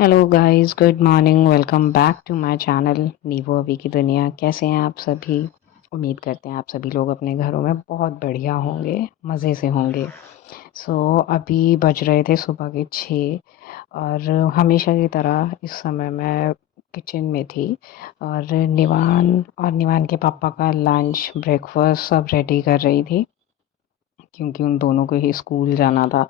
Hello guys, good morning. Welcome back to my channel नीवो अभी की दुनिया। कैसे हैं आप सभी? उम्मीद करते हैं आप सभी लोग अपने घरों में बहुत बढ़िया होंगे, मज़े से होंगे। अभी बज रहे थे सुबह के 6 और हमेशा की तरह इस समय मैं किचन में थी और निवान के पापा का लंच ब्रेकफास्ट सब रेडी कर रही थी, क्योंकि उन दोनों को ही स्कूल जाना था।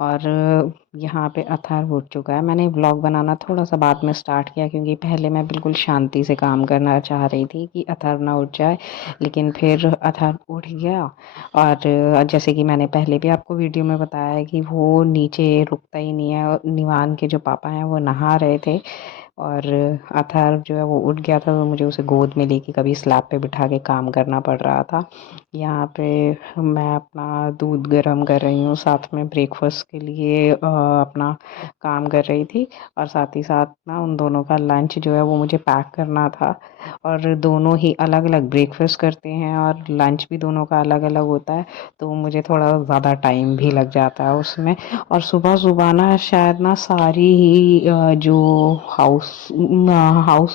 और यहाँ पे अथर्व उठ चुका है। मैंने व्लॉग बनाना थोड़ा सा बाद में स्टार्ट किया, क्योंकि पहले मैं बिल्कुल शांति से काम करना चाह रही थी कि अथर्व ना उठ जाए, लेकिन फिर अथर्व उठ गया। और जैसे कि मैंने पहले भी आपको वीडियो में बताया है कि वो नीचे रुकता ही नहीं है। और निवान के जो पापा हैं वो नहा रहे थे और अथर्व जो है वो उठ गया था, तो मुझे उसे गोद में लेके कभी स्लैब पे बिठा के काम करना पड़ रहा था। यहाँ पे मैं अपना दूध गर्म कर रही हूँ, साथ में ब्रेकफास्ट के लिए अपना काम कर रही थी। और साथ ही साथ ना उन दोनों का लंच जो है वो मुझे पैक करना था। और दोनों ही अलग अलग ब्रेकफास्ट करते हैं और लंच भी दोनों का अलग अलग होता है, तो मुझे थोड़ा ज़्यादा टाइम भी लग जाता है उसमें। और सुबह सुबह ना शायद ना सारी ही जो हाउस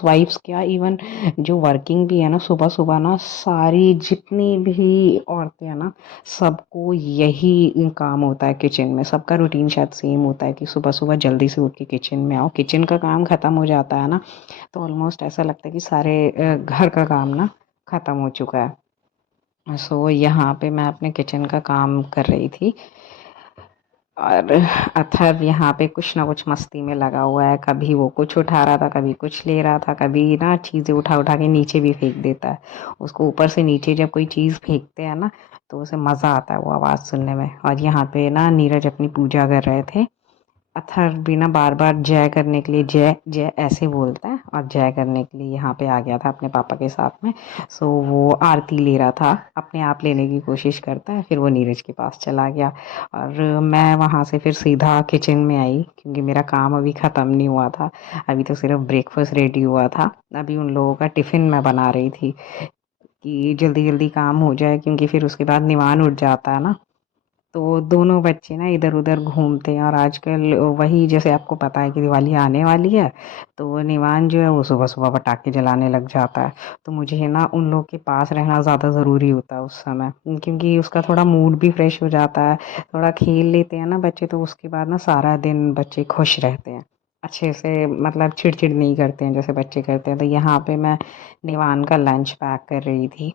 वाइफ्स, क्या इवन जो वर्किंग भी है ना, सुबह सुबह ना सारी जितनी भी औरतें हैं ना, सबको यही काम होता है किचन में। सबका रूटीन शायद सेम होता है कि सुबह सुबह जल्दी से उठ के किचन में आओ। किचन का काम ख़त्म हो जाता है ना, तो ऑलमोस्ट ऐसा लगता है कि सारे घर का काम ना ख़त्म हो चुका है। यहाँ पे मैं अपने किचन का काम कर रही थी और अथर्व यहाँ पे कुछ ना कुछ मस्ती में लगा हुआ है। कभी वो कुछ उठा रहा था, कभी कुछ ले रहा था, कभी ना चीज़ें उठा उठा के नीचे भी फेंक देता है। उसको ऊपर से नीचे जब कोई चीज़ फेंकते हैं ना, तो उसे मज़ा आता है वो आवाज़ सुनने में। और यहाँ पे ना नीरज अपनी पूजा कर रहे थे। अथर्व भी ना बार बार जय करने के लिए जय जय ऐसे बोलता है, और जय करने के लिए यहाँ पे आ गया था अपने पापा के साथ में। वो आरती ले रहा था, अपने आप लेने की कोशिश करता है, फिर वो नीरज के पास चला गया। और मैं वहाँ से फिर सीधा किचन में आई, क्योंकि मेरा काम अभी ख़त्म नहीं हुआ था। अभी तो सिर्फ ब्रेकफास्ट रेडी हुआ था। अभी उन लोगों का टिफ़िन मैं बना रही थी कि जल्दी जल्दी काम हो जाए, क्योंकि फिर उसके बाद निवान उठ जाता है ना। तो दोनों बच्चे ना इधर उधर घूमते हैं। और आजकल वही, जैसे आपको पता है कि दिवाली आने वाली है, तो निवान जो है वो सुबह सुबह पटाखे जलाने लग जाता है। तो मुझे है ना उन लोग के पास रहना ज़्यादा ज़रूरी होता है उस समय, क्योंकि उसका थोड़ा मूड भी फ्रेश हो जाता है। थोड़ा खेल लेते हैं ना बच्चे, तो उसके बाद ना सारा दिन बच्चे खुश रहते हैं, अच्छे से, मतलब चिड़चिड़ नहीं करते हैं जैसे बच्चे करते हैं। तो यहाँ पे मैं निवान का लंच पैक कर रही थी।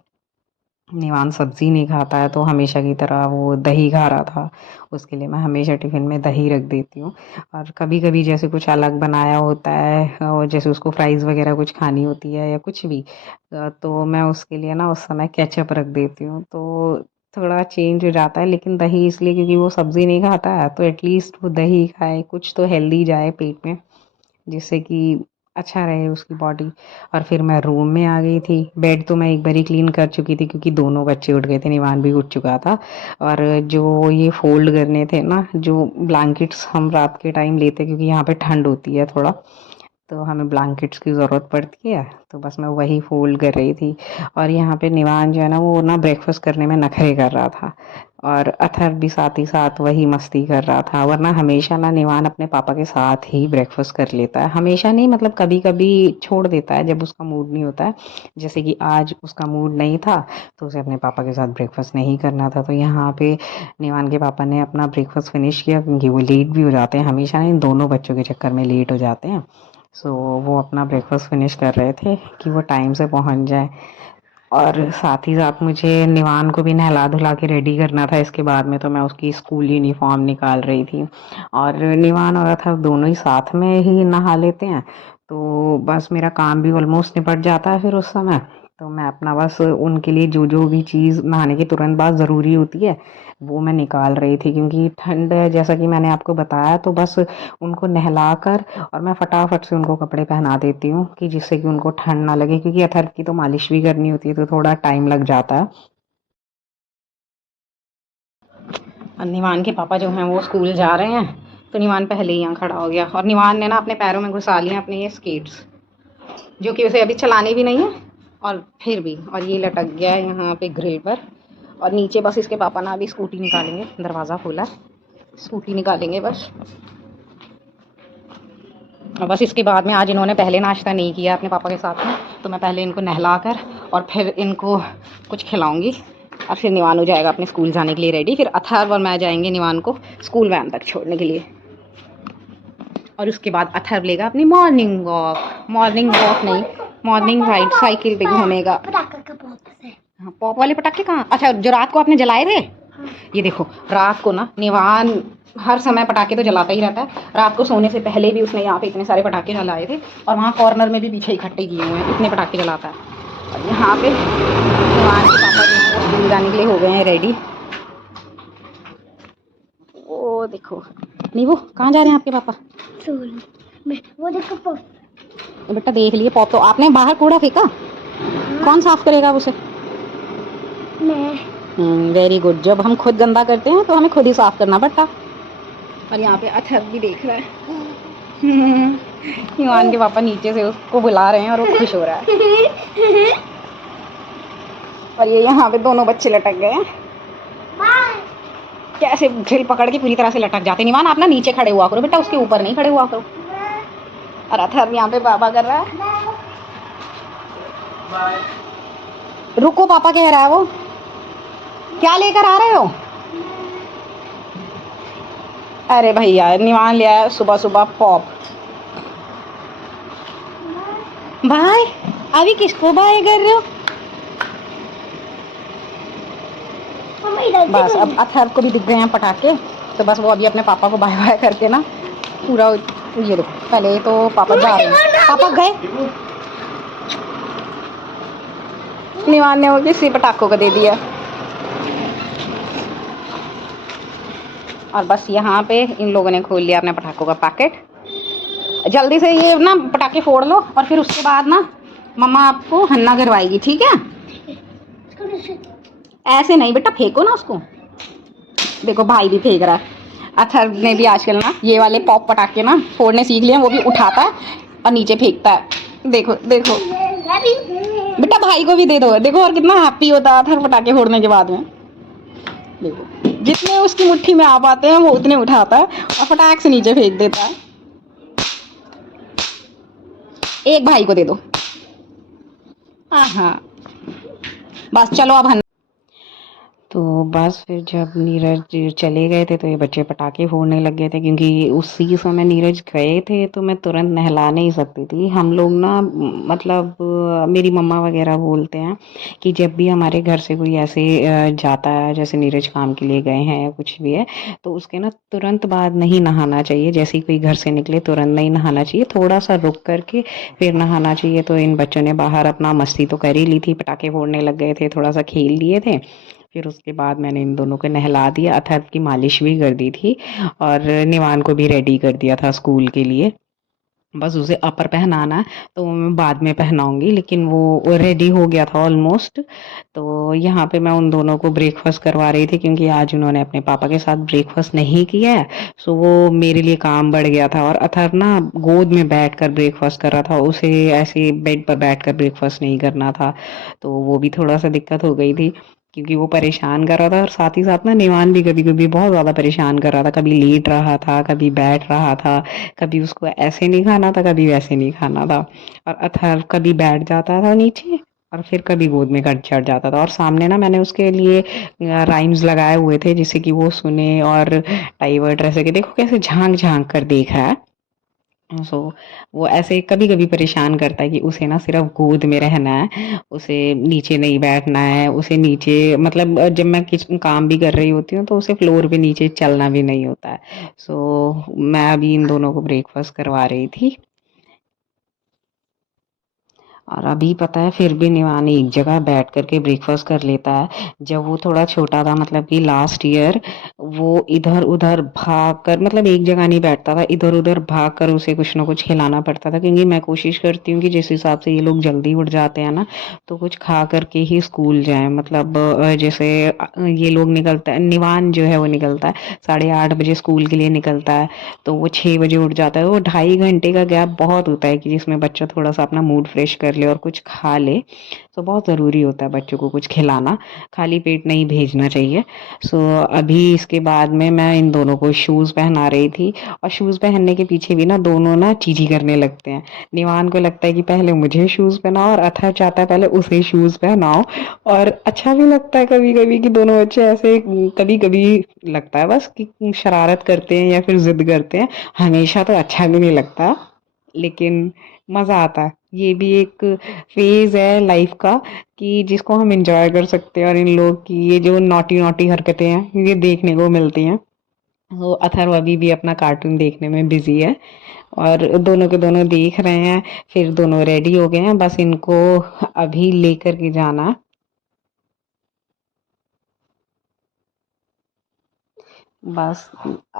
निवान सब्जी नहीं खाता है, तो हमेशा की तरह वो दही खा रहा था। उसके लिए मैं हमेशा टिफ़िन में दही रख देती हूँ। और कभी कभी जैसे कुछ अलग बनाया होता है, और जैसे उसको फ्राइज़ वगैरह कुछ खानी होती है या कुछ भी, तो मैं उसके लिए ना उस समय केचप रख देती हूँ, तो थोड़ा चेंज हो जाता है। लेकिन दही इसलिए क्योंकि वो सब्ज़ी नहीं खाता है, तो एटलीस्ट वो दही खाए, कुछ तो हेल्दी जाए पेट में, जिससे कि अच्छा रहे उसकी बॉडी। और फिर मैं रूम में आ गई थी। बेड तो मैं एक बार ही क्लीन कर चुकी थी, क्योंकि दोनों बच्चे उठ गए थे, निवान भी उठ चुका था। और जो ये फोल्ड करने थे ना, जो ब्लैंकेट्स हम रात के टाइम लेते हैं, क्योंकि यहाँ पे ठंड होती है थोड़ा, तो हमें ब्लैंकेट्स की ज़रूरत पड़ती है, तो बस मैं वही फ़ोल्ड कर रही थी। और यहाँ पे निवान जो है ना, वो ना ब्रेकफास्ट करने में नखरे कर रहा था, और अथर्व भी साथ ही साथ वही मस्ती कर रहा था। वरना हमेशा ना निवान अपने पापा के साथ ही ब्रेकफास्ट कर लेता है। हमेशा नहीं, मतलब कभी कभी छोड़ देता है जब उसका मूड नहीं होता है। जैसे कि आज उसका मूड नहीं था, तो उसे अपने पापा के साथ ब्रेकफास्ट नहीं करना था। तो यहाँ पे निवान के पापा ने अपना ब्रेकफास्ट फिनिश किया, क्योंकि वो लेट भी हो जाते हैं हमेशा, इन दोनों बच्चों के चक्कर में लेट हो जाते हैं। वो अपना ब्रेकफास्ट फिनिश कर रहे थे कि वो टाइम से पहुंच जाए। और साथ ही साथ मुझे निवान को भी नहला धुला के रेडी करना था इसके बाद में, तो मैं उसकी स्कूल यूनिफॉर्म निकाल रही थी। और निवान और अथर्व दोनों ही साथ में ही नहा लेते हैं, तो बस मेरा काम भी ऑलमोस्ट निपट जाता है फिर उस समय। तो मैं अपना बस उनके लिए जो जो भी चीज़ नहाने के तुरंत बाद ज़रूरी होती है, वो मैं निकाल रही थी, क्योंकि ठंड है जैसा कि मैंने आपको बताया। तो बस उनको नहलाकर और मैं फटाफट से उनको कपड़े पहना देती हूँ, कि जिससे कि उनको ठंड ना लगे, क्योंकि अथर्व की तो मालिश भी करनी होती है, तो थोड़ा टाइम लग जाता है। और निवान के पापा जो हैं वो स्कूल जा रहे हैं, तो निवान पहले ही यहाँ खड़ा हो गया। और निवान ने ना अपने पैरों में घुसा लिए अपने ये स्केट्स, जो कि उसे अभी चलाने भी नहीं है, और फिर भी, और ये लटक गया है यहाँ पे ग्रिल पर। और नीचे बस इसके पापा ना अभी स्कूटी निकालेंगे, दरवाज़ा खोला है, स्कूटी निकालेंगे बस। और बस इसके बाद में आज इन्होंने पहले नाश्ता नहीं किया अपने पापा के साथ में, तो मैं पहले इनको नहला कर और फिर इनको कुछ खिलाऊंगी और फिर निवान हो जाएगा अपने स्कूल जाने के लिए रेडी। फिर अथर्व और मैं जाएंगे निवान को स्कूल वैन तक छोड़ने के लिए, और उसके बाद अथर्व लेगा अपनी मॉर्निंग वॉक नहीं, मॉर्निंग राइड, साइकिल पे घूमेगा। हाँ, पॉप वाले पटाखे कहाँ? अच्छा, जो रात को आपने जलाए थे। ये देखो, रात को ना निवान हर समय पटाखे तो जलाता ही रहता है। रात को सोने से पहले भी उसने यहाँ पे इतने सारे पटाखे जलाए थे, और वहाँ कॉर्नर में भी पीछे इकट्ठे किए हुए हैं, इतने पटाखे जलाता है। और यहाँ पे निवान के पापा जो स्कूल जाने के लिए हो गए हैं रेडी। वो देखो, नीवू कहाँ जा रहे हैं आपके पापा? वो देखो पॉप। बेटा देख लिए पॉप, तो आपने बाहर कूड़ा फेंका, कौन साफ करेगा उसे? मैं। Very good. जब हम खुद गंदा करते हैं तो हमें खुद ही साफ करना पड़ता। और यहाँ पे अथर्व भी देख रहा है। निवान के पापा नीचे से उसको बुला रहे हैं और वो खुश हो रहा है। और ये यहाँ पे दोनों बच्चे लटक गए हैं, कैसे ग्रिल पकड़ के पूरी तरह से लटक जाते। निवान आप ना नीचे खड़े हुआ करो बेटा, उसके ऊपर नहीं खड़े हुआ करो। और अथर्व यहाँ पे बाबा कर रहा है। रुको, पापा कह रहा है। वो क्या लेकर आ रहे हो? अरे भैया, निवान ले आया सुबह सुबह पॉप। भाई अभी किसको बाय कर रहे हो? बस अब अथर्व को भी दिख गए हैं पटाखे, तो बस वो अभी अपने पापा को बाय बाय करके ना पूरा, ये देखो, पहले तो पापा जा रहे हैं, पापा गए। निवान ने वो किसी पटाखों को दे दिया। और बस यहाँ पे इन लोगों ने खोल लिया अपने पटाखों का पैकेट। जल्दी से ये ना पटाखे फोड़ लो, और फिर उसके बाद ना मम्मा आपको हन्ना करवाएगी, ठीक है? ऐसे नहीं बेटा, फेंको ना उसको। देखो भाई भी फेंक रहा है। अथर्व ने भी आजकल ना ये वाले पॉप पटाखे ना फोड़ने सीख लिए, वो भी उठाता है और नीचे फेंकता है। देखो देखो बेटा, भाई को भी दे दो। देखो और कितना हैप्पी होता है अथर्व पटाखे फोड़ने के बाद में। देखो, जितने उसकी मुट्ठी में आ पाते हैं वो उतने उठाता है और फटाक से नीचे फेंक देता है। एक भाई को दे दो। हाँ, बस चलो अब। तो बस फिर जब नीरज चले गए थे तो ये बच्चे पटाखे फोड़ने लग गए थे, क्योंकि उसी समय नीरज गए थे तो मैं तुरंत नहला नहीं सकती थी। हम लोग ना मतलब मेरी मम्मा वगैरह बोलते हैं कि जब भी हमारे घर से कोई ऐसे जाता है, जैसे नीरज काम के लिए गए हैं या कुछ भी है, तो उसके ना तुरंत बाद नहीं नहाना चाहिए। जैसे ही कोई घर से निकले तुरंत नहीं नहाना चाहिए, थोड़ा सा रुक करके फिर नहाना चाहिए। तो इन बच्चों ने बाहर अपना मस्ती तो कर ही ली थी, पटाखे फोड़ने लग गए थे, थोड़ा सा खेल लिए थे। फिर उसके बाद मैंने इन दोनों को नहला दिया, अथर्व की मालिश भी कर दी थी, और निवान को भी रेडी कर दिया था स्कूल के लिए। बस उसे अपर पहनाना है, तो वो मैं बाद में पहनाऊंगी, लेकिन वो रेडी हो गया था ऑलमोस्ट। तो यहाँ पे मैं उन दोनों को ब्रेकफास्ट करवा रही थी, क्योंकि आज उन्होंने अपने पापा के साथ ब्रेकफास्ट नहीं किया है, सो वो मेरे लिए काम बढ़ गया था। और अथर्व ना गोद में बैठ कर ब्रेकफास्ट कर रहा था, उसे ऐसे बेड पर बैठ कर ब्रेकफास्ट नहीं करना था, तो वो भी थोड़ा सा दिक्कत हो गई थी, क्योंकि वो परेशान कर रहा था। और साथ ही साथ ना निवान भी कभी कभी बहुत ज़्यादा परेशान कर रहा था, कभी लेट रहा था, कभी बैठ रहा था, कभी उसको ऐसे नहीं खाना था, कभी वैसे नहीं खाना था। और अथर्व कभी बैठ जाता था नीचे और फिर कभी गोद में कर चढ़ जाता था। और सामने ना मैंने उसके लिए राइम्स लगाए हुए थे, जिससे कि वो सुने और डाइवर्ट रह सके। देखो कैसे झांक झांक कर देख रहा है। सो वो ऐसे कभी कभी परेशान करता है कि उसे ना सिर्फ गोद में रहना है, उसे नीचे नहीं बैठना है, उसे नीचे मतलब जब मैं किचन काम भी कर रही होती हूँ तो उसे फ्लोर पे नीचे चलना भी नहीं होता है। सो मैं अभी इन दोनों को ब्रेकफास्ट करवा रही थी। और अभी पता है फिर भी निवान एक जगह बैठ करके ब्रेकफास्ट कर लेता है। जब वो थोड़ा छोटा था, मतलब कि लास्ट ईयर, वो इधर उधर भाग कर, मतलब एक जगह नहीं बैठता था, इधर उधर भाग कर उसे कुछ ना कुछ खिलाना पड़ता था, क्योंकि मैं कोशिश करती हूँ कि जिस हिसाब से ये लोग जल्दी उठ जाते हैं ना, तो कुछ खा करके ही स्कूल जाएं। मतलब जैसे ये लोग निकलता है, निवान जो है वो निकलता है 8:30 बजे स्कूल के लिए निकलता है, तो वो 6 बजे उठ जाता है। वो 2.5 घंटे का गैप बहुत होता है कि जिसमें बच्चा थोड़ा सा अपना मूड फ्रेश कर ले और कुछ खा ले। तो बहुत ज़रूरी होता है बच्चों को कुछ खिलाना, खाली पेट नहीं भेजना चाहिए। सो अभी इसके बाद में मैं इन दोनों को शूज़ पहना रही थी, और शूज़ पहनने के पीछे भी ना दोनों ना चीज़ी करने लगते हैं। निवान को लगता है कि पहले मुझे शूज़ पहनाओ, और अथर्व चाहता है पहले उसे शूज़ पहनाओ। और अच्छा भी लगता है कभी-कभी कि दोनों बच्चे ऐसे, कभी-कभी लगता है बस कि शरारत करते हैं या फिर ज़िद करते हैं। हमेशा तो अच्छा भी नहीं लगता, लेकिन मज़ा आता है। ये भी एक फ़ेज़ है लाइफ़ का कि जिसको हम एन्जॉय कर सकते हैं, और इन लोग की ये जो नॉटी-नॉटी हरकतें हैं, ये देखने को मिलती हैं। तो अथर्व अभी भी अपना कार्टून देखने में बिज़ी है, और दोनों के दोनों देख रहे हैं। फिर दोनों रेडी हो गए हैं, बस इनको अभी लेकर के जाना। बस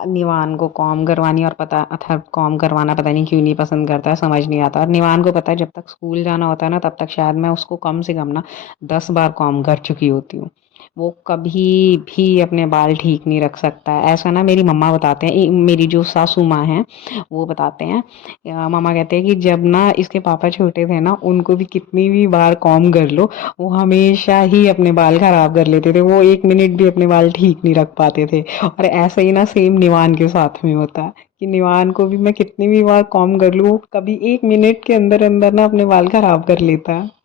निवान को कॉम करवानी, और पता अथर्व कॉम करवाना पता नहीं क्यों नहीं पसंद करता है, समझ नहीं आता। और निवान को पता है जब तक स्कूल जाना होता है ना, तब तक शायद मैं उसको कम से कम ना 10 बार कॉम कर चुकी होती हूँ। वो कभी भी अपने बाल ठीक नहीं रख सकता है। ऐसा ना मेरी मम्मा बताते हैं, मेरी जो सासू माँ हैं वो बताते हैं, मम्मा कहते हैं कि जब ना इसके पापा छोटे थे ना, उनको भी कितनी भी बार कॉम कर लो, वो हमेशा ही अपने बाल खराब कर लेते थे। वो 1 मिनट भी अपने बाल ठीक नहीं रख पाते थे। और ऐसा ही ना सेम निवान के साथ में होता है कि निवान को भी मैं कितनी भी बार कॉम कर लूँ, वो कभी 1 मिनट के अंदर अंदर ना अपने बाल खराब कर लेता है।